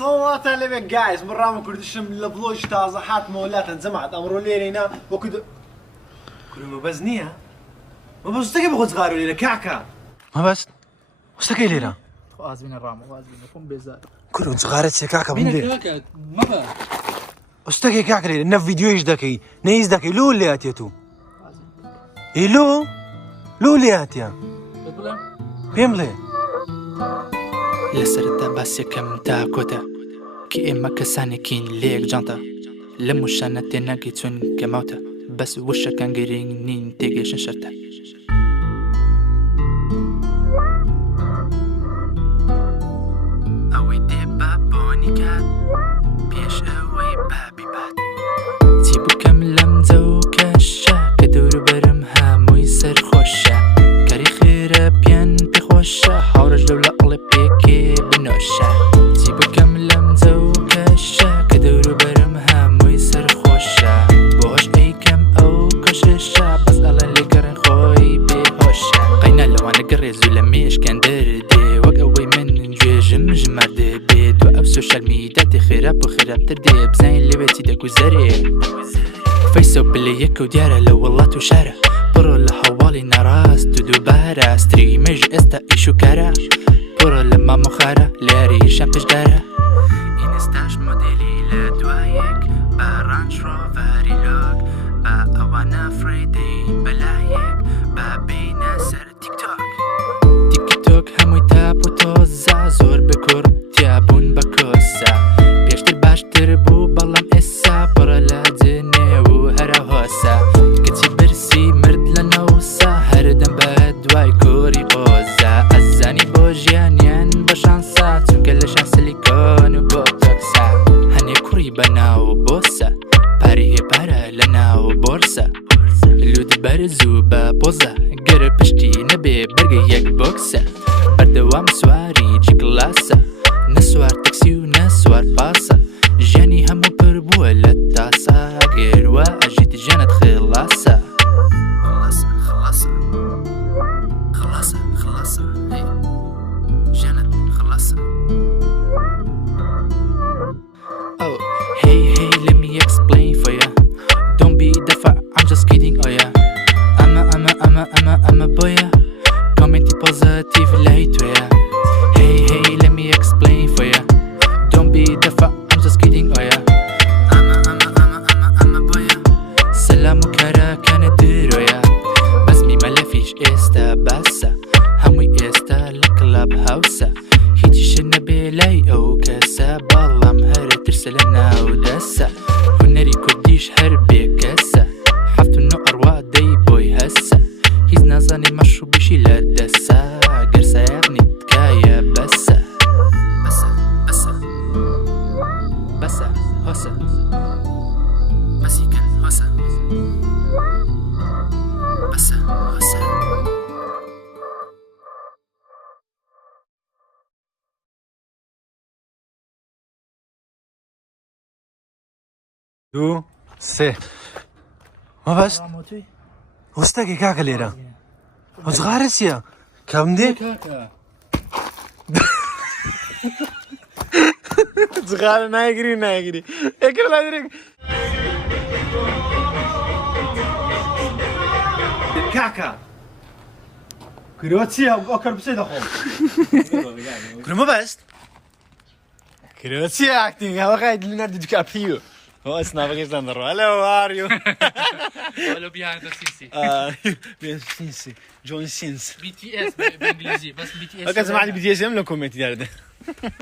صوت على جايز مرة ما كردشم لبلوج تازة حات مولات انزمعت أمرو لينا وكد كل ما بزنيها ما بس تجي بخذ صغار لينا كعكة ما بس وستكي ليرة وازمين الرام وازمين فم بيزار كلهم صغارت كعكة بينا بندير كعكة ما بقى وستكي كعكة ليرة نف فيديو ايش دكي نيز دكي لو اللي اتيتو إيه لو اللي اتيا بيملي لسرتا بس كم تا كوتا كي إما كساني كين ليك جانتا لمشانة تناكي تون كموتا بس وشا كان جرين نين تيجيشن شرتا أوي دي بابوني كات بيش أوي بابي بات تيبو كم لمزو كاشا كدور برمها مويسر خوشا كاري خيرا بيان بخوشا حورج دولة قلب بيكي بنوشا تيبو كم لمزو كاشا كدور برمها مويسر خوشا بوش أي كم أو كششا بس ألا اللي قرن خوي بهوشا قينا لو أنا قري زولميش كان دردي وق أوي من جويج مجمع دبيد وقف سوشيال ميديا تخرب وخرب تردي بزين اللي بيتي داكو زري فيسو باللي يكو ديارة لو والله تشارة برو لحوالي نراس تدو بارا ستريمج استا ايشو كارا برو لما مخارة لاري شامبش دارا انستاش موديلي لدوايك با رانش روفاري لوك با اوانا فريدين بلايك با بينا سر تيك توك تيك توك هموي تابو توزع زور بكور تيابون بكوسا بيشتر باشتر بو بلام اسا برو لادني وهرا هوسا كتي برسي مرد لنوسا هردم بدواي كوري قوزا ازاني بوجيانيان بشانسا تنقل شان سيليكون وبوتوكسا هني كوري بناو بوسا باري بارا لناو بورسا لود برزو ببوزا قرب بشتي نبي برقي يك بوكسا بردوام سواري جي كلاسا نسوار تاكسي ونسوار باسا جاني همو بربو للتاسا غير واجيت جانت خلاصة خلاصة هي جانت خلاصة Oh hey let me explain for ya Don't be دفع I'm just kidding oh yeah I'm a boy yeah Commenti positive later yeah Hey let me explain for ya Don't be دفع I'm just kidding oh yeah I'm a boy yeah سلام وكرا كان ديرو يا بس مي ملفيش استا باسا هموي استا لكلاب هاوسا هيتي شنبي لاي او كاسا بالله مهر ترسلنا وداسا ونري كوديش هربي كاسا حفتو انو اروا داي بوي هسا هيز نازاني مشو بشي لداسا قرسا يغني تكايا بسا هوسا مسيكن هوسا بسا هوسا دو سه ما بس وستكي كعكة ليرة وصغارت يا كم دي صغار نايجري اكل لا يدرك كعكة كرواتيا أكل بسيط أخو كل ما بس كرواتيا اكتنج هوا قاعد ليوناردو دي كابريو هو اسمه بقيت لندرو هلو اريو ولو behind the scenes بيان سينسي جون سينس BTS بالانجليزي بس BTS هكذا ما عندي BTS يملكوا كومنت دار